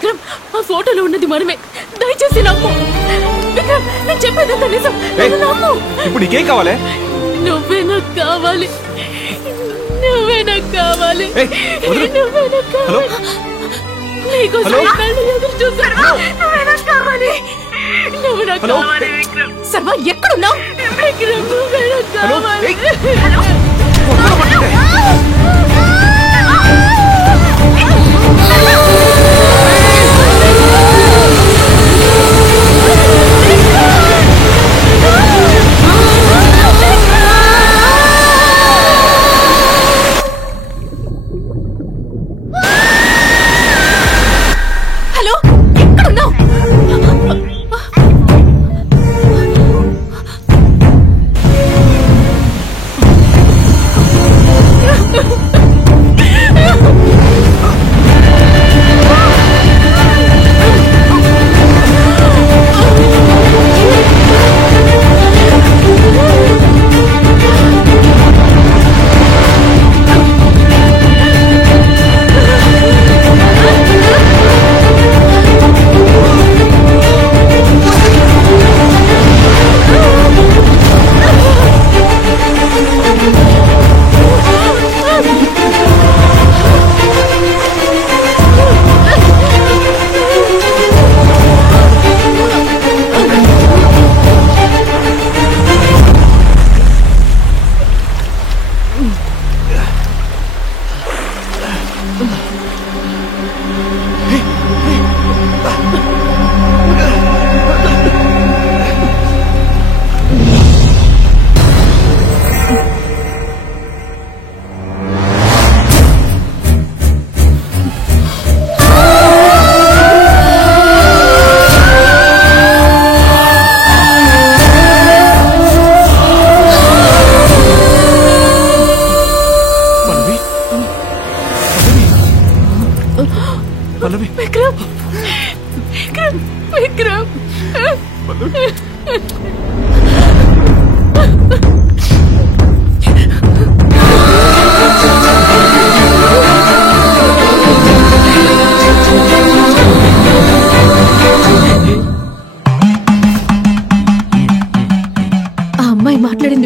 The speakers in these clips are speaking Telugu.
విక్రమ్, ఆ ఫోటోలో ఉన్నది మనమే. దయచేసి నమ్ము విక్రమ్, నేను చెప్పేదంతా నిజం. నమ్ము. ఇప్పుడు నీకేం కావాలి? నువ్వే నాకు కావాలి, నువ్వే నాకు కావాలి, నువ్వే నాకు కావాలి. నీకోసం ఎదురు చూస్తాను. నువ్వే నాకు కావాలి, నువ్వు నాకు కావాలి విక్రమ్. సర్వా ఎక్కడున్నావు? విక్రమ్, నువ్వే నాకు కావాలి.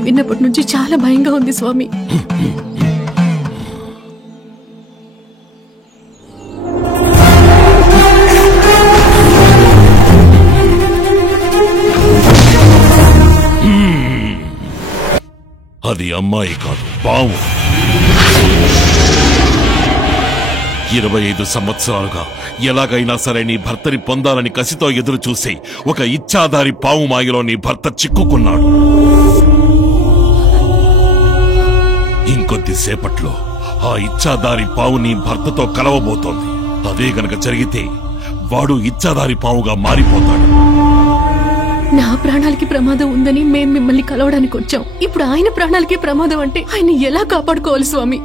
విన్నప్పటి నుంచి చాలా భయంగా ఉంది స్వామి. అది అమ్మాయి కాదు, పాము. 25 సంవత్సరాలుగా ఎలాగైనా సరే నీ భర్తని పొందాలని కసితో ఎదురు చూసి ఒక ఇచ్చాదారి పాము మాయలో నీ భర్త చిక్కుకున్నాడు. ఇంకొద్దిసేపట్లో ఆ ఇచ్చాదారి పావు నీ భర్తతో కలవబోతోంది. అదే గనక జరిగితే వాడు ఇచ్చాదారి పావుగా మారిపోతాడు. నా ప్రాణాలకి ప్రమాదం ఉందని మేం మిమ్మల్ని కలవడానికి వచ్చాం. ఇప్పుడు ఆయన ప్రాణాలకి ప్రమాదం అంటే ఆయన ఎలా కాపాడుకోవాలి స్వామి?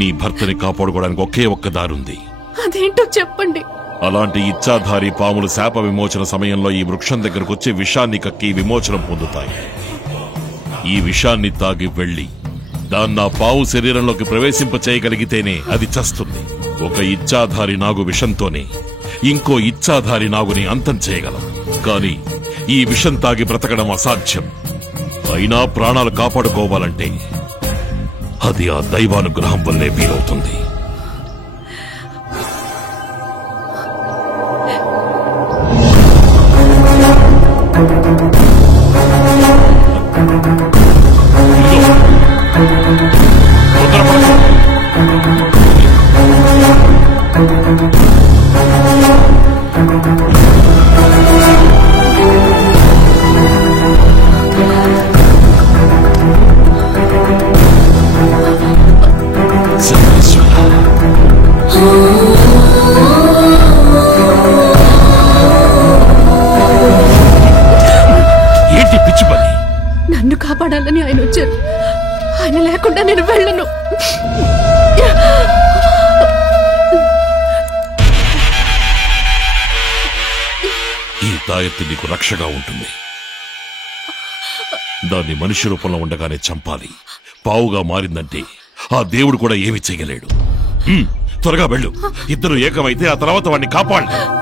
నీ భర్తని కాపాడుకోవడానికి ఒకే ఒక్క దారుంది. అదేంటో చెప్పండి. అలాంటి ఇచ్చాధారి పాములు శాప విమోచన సమయంలో ఈ వృక్షం దగ్గరకు వచ్చి విషాన్ని కక్కి విమోచనం పొందుతాయి. ఈ విషాన్ని తాగి వెళ్లి దాన్ని ఆ పావు శరీరంలోకి ప్రవేశింప చేయగలిగితేనే అది చస్తుంది. ఒక ఇచ్చాధారి నాగు విషంతోనే ఇంకో ఇచ్చాధారి నాగుని అంతం చేయగలం. కానీ ఈ విషం తాగి బ్రతకడం అసాధ్యం. అయినా ప్రాణాలు కాపాడుకోవాలంటే అది ఆ దైవానుగ్రహం వల్లే వీలవుతుంది. ఏంటి పిచ్చి పని? నన్ను కాపాడాలని ఆయన వచ్చారు. ఆయన లేకుండా నేను వెళ్ళను. ఈ తాయెత్తు నీకు రక్షగా ఉంటుంది. దాన్ని మనిషి రూపంలో ఉండగానే చంపాలి. పావుగా మారిందంటే ఆ దేవుడు కూడా ఏమి చేయలేడు. త్వరగా వెళ్ళు. ఇద్దరు ఏకమైతే ఆ తర్వాత వాడిని కాపాడు.